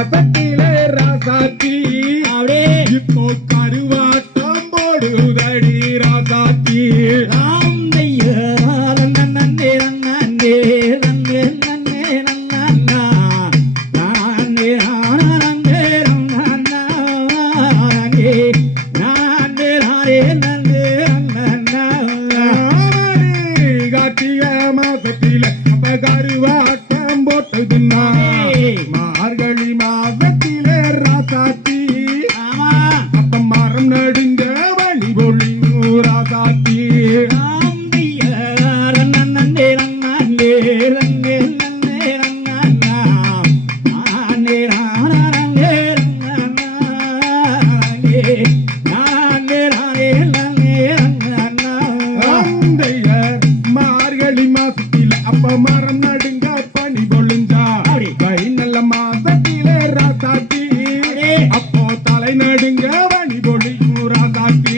மாசத்திலே ராசாத்தி அப்படியே இப்போ கருவாட்டம் போடுதடி ராசாத்தி கருவாட்டம் போட்டதுன்னா மார்கழி மாதத்திலே ராசாத்தி அப்ப மரம் நடுங்க வழி பொழியும் ராசாத்தி மார்கழி மாசத்தில அப்ப மரம் நடுங்க பனி பொழிஞ்சா கை நல்ல மாசத்திலே ராசாத்தி அப்போ தலை நடுங்க வழி பொழியும் ராசாத்தி